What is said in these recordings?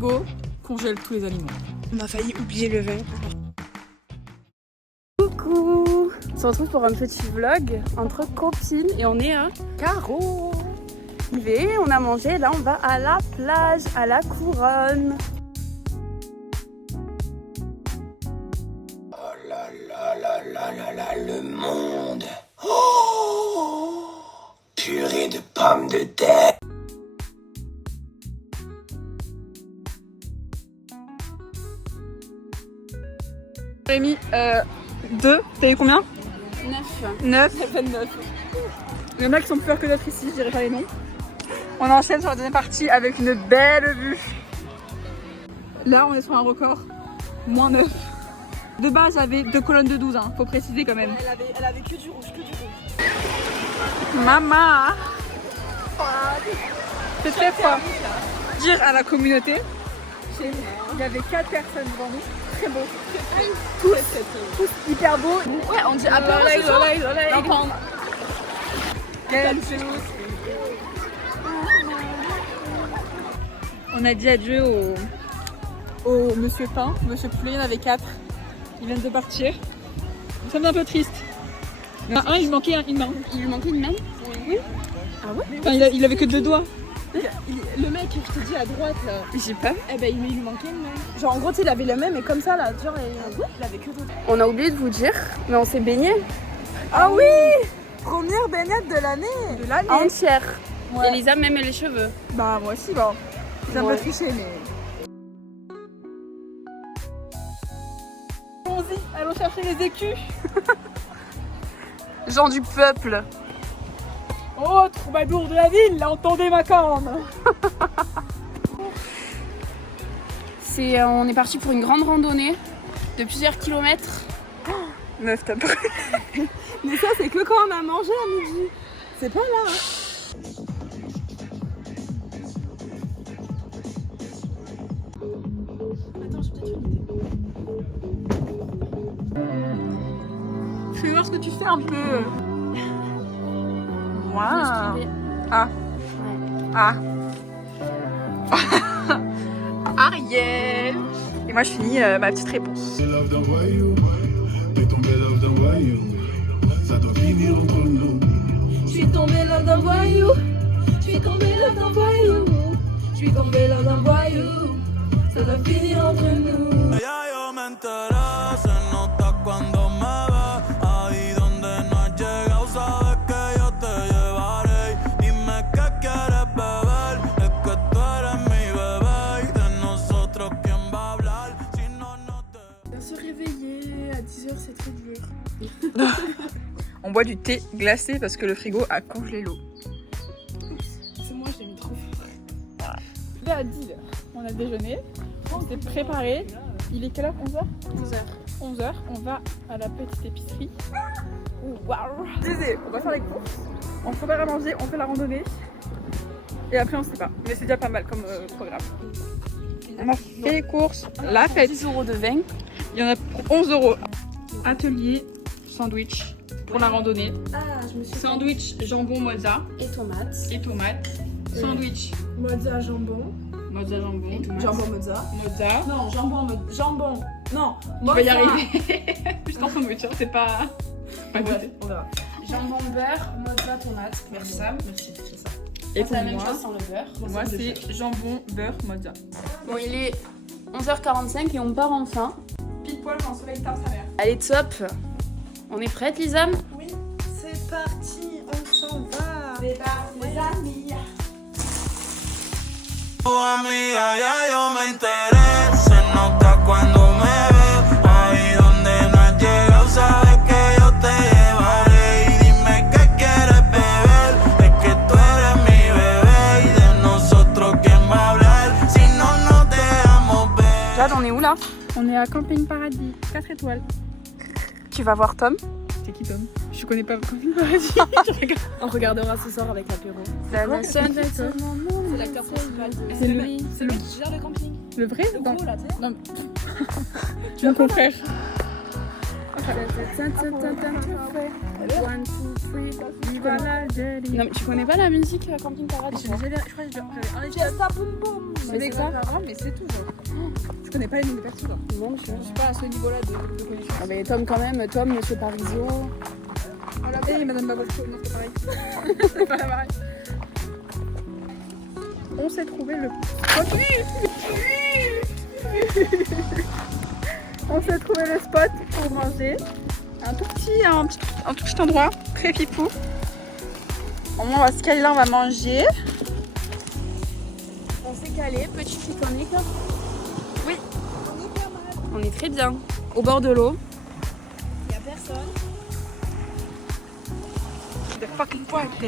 frigo congèle tous les aliments. On a failli oublier le vin. Coucou! On se retrouve pour un petit vlog entre copines et on est à Carreau. On a mangé, là on va à la plage, à la Couronne. Oh là là là là là là, le monde. Oh, purée de pommes de terre. J'ai mis 2. T'as eu combien? 9. 9. Il y en a qui sont plus forts que d'autres ici, je dirais pas les noms. On enchaîne sur la deuxième partie avec une belle vue. Là, on est sur un record. Moins 9. De base, j'avais 2 colonnes de 12, hein, faut préciser quand même. Elle avait que du rouge, Maman! C'est très fort. Dire à la communauté, il y avait 4 personnes devant nous. Très beau. Tous hyper beaux. Ouais, on dit à part On a dit adieu au monsieur Pain, monsieur Poulet, il y en avait 4. Ils viennent de partir. Nous sommes un peu tristes. Il y en a un, il lui manquait une main. Il lui manquait une main? Oui. Ah ouais? Enfin, il avait que 2 doigts. Le mec, je te dis à droite là, J'ai pas. eh ben il lui manquait une main. Genre en gros, il avait le même et comme ça là, genre il avait que deux. On a oublié de vous dire, mais on s'est baigné Ah oui! Première baignade de l'année! De l'année. entière. Ouais. Elisa même les cheveux. Bah, moi aussi, bon. J'ai un peu Ouais. triché, mais. Allons-y, allons chercher les écus. Gens du peuple. Oh, troubadour de la ville, là, entendez ma corne. On est parti pour une grande randonnée de plusieurs kilomètres. Meuf, t'as pris. Mais ça, c'est que quand on a mangé à midi. C'est pas là. Hein. Attends, j'ai peut-être une idée. Fais voir ce que tu fais un peu. Waouh. Ah. Ah. Ariel. Et moi, je finis ma petite réponse. Love d'un voyou, t'es tombé love d'un voyou, ça doit finir entre nous. Je suis tombée là d'un voyou. Je suis tombée là d'un voyou. Je suis tombée là d'un voyou. Ça doit finir entre nous. Ya yo me enteré, se nota cuando me ve. Ahí donde no has llegado, sabes que yo te llevaré. Dime que quieres beber, es que tú eres mi bebé. Y de nosotros, ¿quién va a hablar? Si no, no te... Bien se réveiller à 10h, c'est très dur. On boit du thé glacé parce que le frigo a congelé l'eau. C'est moi, je l'ai mis trop fort. Il est à 10h. On a déjeuné. On s'est préparé. Il est quelle heure? 11h? 11h. 11h. On va à la petite épicerie. Waouh! Disais, on va faire les courses. On se prépare à manger, on fait la randonnée. Et après, on sait pas. Mais c'est déjà pas mal comme programme. On a fait les courses. La fête. 10 € de vin. Il y en a pour 11 €. Atelier, sandwich pour la randonnée. Ah, je me suis Sandwich jambon mozza Et tomates. et tomate. Sandwich mozza jambon. mozza jambon. Jambon mozza. Mozza. Non, jambon. Non, Tu vas y arriver. Juste en sandwich, hein, c'est pas. Pas Bref, goûté. on verra. Jambon beurre, mozza tomate. Merci Sam. Merci, c'est ça. Et C'est pour la même moi, chose sans le beurre. moi c'est jambon beurre mozza. Bon, il est 11h45 et on part enfin. Pile poil quand le soleil tape sa mère. Allez, top. On est prête, Lisa? Oui, c'est parti, on s'en va. C'est parti, les amis. Tu amiga, ya yo me enteré. Se nota cuando me ve. Ahí donde no has llegado, sabes que yo te llevaré. Y dime que quieres beber, es que tú eres mi bebé. Y de nosotros, ¿quién va a hablar? Si no nos dejamos ver. Jade, on est où là? On est à Camping Paradis, 4 étoiles. Tu vas voir Tom? C'est qui Tom? Je connais pas Camping Paradis. Je regarde. On regardera ce soir avec l'apéro. C'est C'est l'acteur principal. C'est le- C'est lui qui gère le camping. Le vrai? Le Non. gros là, tu sais. Non. Mon confrère. One, two, three, viva la Algérie. Non mais tu connais pas la musique Camping Paradis? Je crois que j'avais un épisode. Mais c'est quoi? Mais c'est tout genre. Je connais pas les noms des persos genre. Non, je sais Je suis pas à ce niveau-là de connaissance. Ah mais Tom quand même, Tom, Monsieur Parisio. Et Madame Babolco, non c'est pareil. C'est pas pareil. On s'est trouvé le spot. On s'est trouvé le spot pour manger. Un tout petit endroit, très pipou. Au moins on va se caler là, on va manger. On s'est calé, petit pique-nique. Oui. On est très bien. Au bord de l'eau. Il y a personne. The fucking party.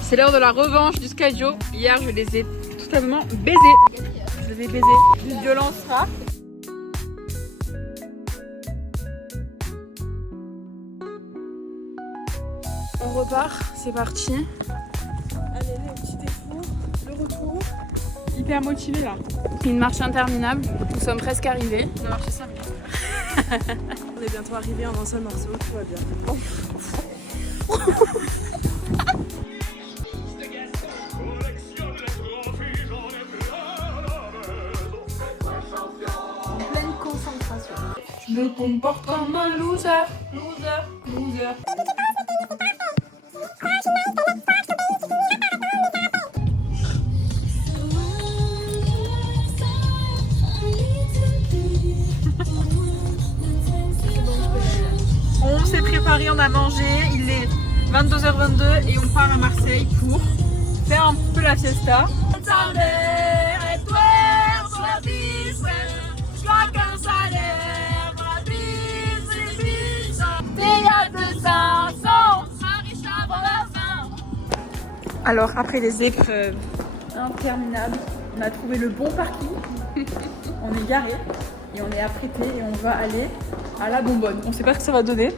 C'est l'heure de la revanche du Skydio. Hier, je les ai totalement baisés. Je les ai baisés d'une violence rare. On repart, c'est parti. Allez, le petit défaut, le retour. Hyper motivé là. C'est une marche interminable. Nous sommes presque arrivés. On a marché 5 minutes. On est bientôt arrivés en un seul morceau, tout va bien. En pleine concentration. Je me comporte comme un loser. On s'est préparé, on a mangé, il est 22h22 et on part à Marseille pour faire un peu la fiesta. Alors après les épreuves interminables, on a trouvé le bon parking, on est garé et on est apprêté et on va aller à la Bonbonne. On sait pas ce que ça va donner,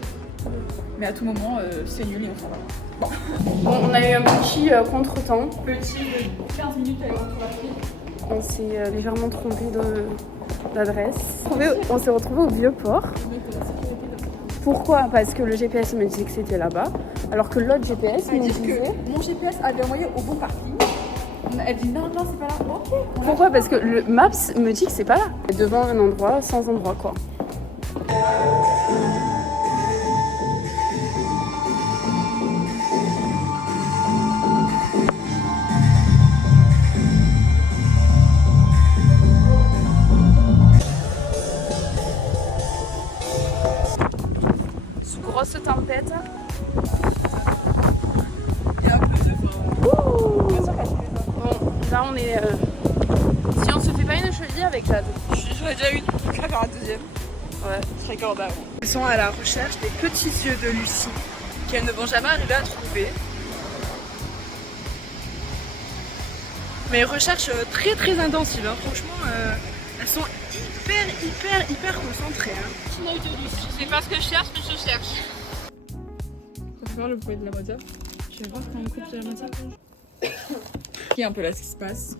mais à tout moment c'est nul et on s'en va. Bon, on a eu un petit contretemps. Petit de 15 minutes avec notre fille. On s'est légèrement trompé d'adresse. On s'est retrouvé au Vieux-Port. Pourquoi? Parce que le GPS me disait que c'était là-bas, alors que l'autre GPS me disait... que mon GPS avait envoyé au bon parking. Elle dit non, c'est pas là. Ok. Pourquoi? Parce que le Maps me dit que c'est pas là. Devant un endroit sans endroit, quoi. Sous grosse tempête. Bon, là on est... Si on se fait pas une cheville avec Jade. J'aurais déjà eu une faire un deuxième. Ouais. Je serais cordable. Elles sont à la recherche des petits yeux de Lucie qu'elles ne vont jamais arriver à trouver. Mais recherche très très intensive, hein. Franchement, elles sont hyper concentrées. Hein. Je sais pas ce que je cherche, mais je cherche. On va voir le bruit de la moteur. Je vais voir quand on coupe la moteur. Qui est un peu là ce qui se passe.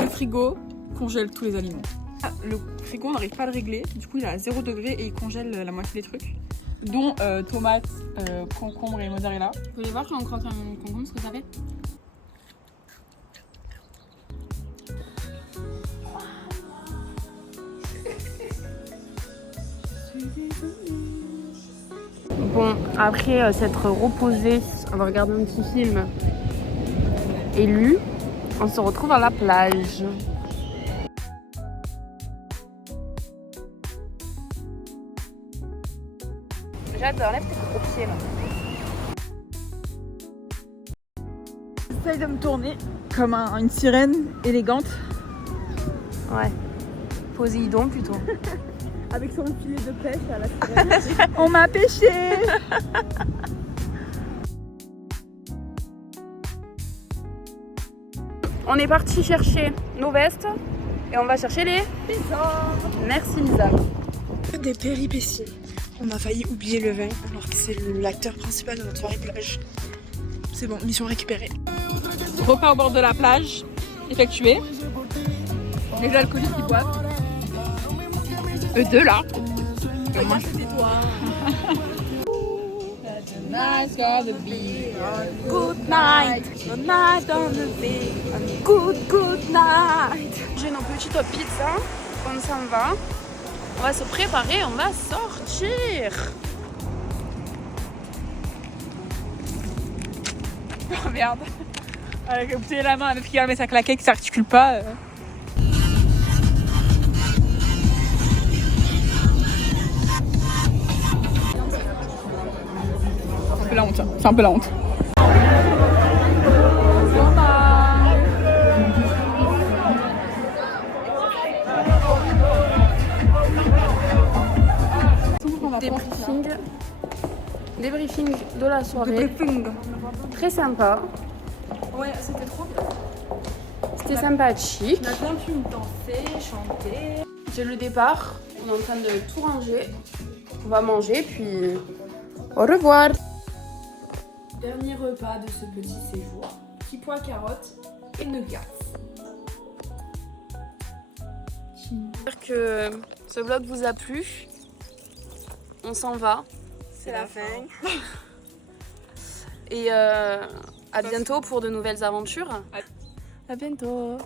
Le frigo congèle tous les aliments. Ah, le frigo on n'arrive pas à le régler, du coup il est à 0 degré et il congèle la moitié des trucs. Dont tomates, concombre et mozzarella. Vous voulez voir quand on croque un concombre ce que ça fait? Bon, après s'être reposé, on va regarder un petit film et lu, on se retrouve à la plage. J'adore, enlève tes gros pieds là. J'essaye de me tourner comme une sirène élégante. Ouais, Poséidon plutôt. Avec son filet de pêche à la sirène. On m'a pêché. On est parti chercher nos vestes et on va chercher les pizzas. Merci Lisa. Des péripéties. On a failli oublier le vin alors que c'est l'acteur principal de notre soirée plage. C'est bon, mission récupérée. Repas au bord de la plage, effectué. Les alcooliques qui boivent. Eux deux là. Et moi c'était toi. Tonight's gonna be a good night. A night on the beach. A good night. J'ai nos petites pizzas. On s'en va. On va se préparer, on va sortir. Oh merde. Avec la bouteille à la main, la meuf qui garde sa claquette qui s'articule pas. C'est un peu la honte. C'est un peu la honte. Débriefing de la soirée. Très sympa. Ouais, c'était trop bien. C'était sympathique. On a bien pu danser, chanter. C'est le départ. On est en train de tout ranger. On va manger puis au revoir. Dernier repas de ce petit séjour. Petits pois carottes et nuggets. J'espère que ce vlog vous a plu. On s'en va. C'est la fin. Et à bientôt pour de nouvelles aventures. À bientôt.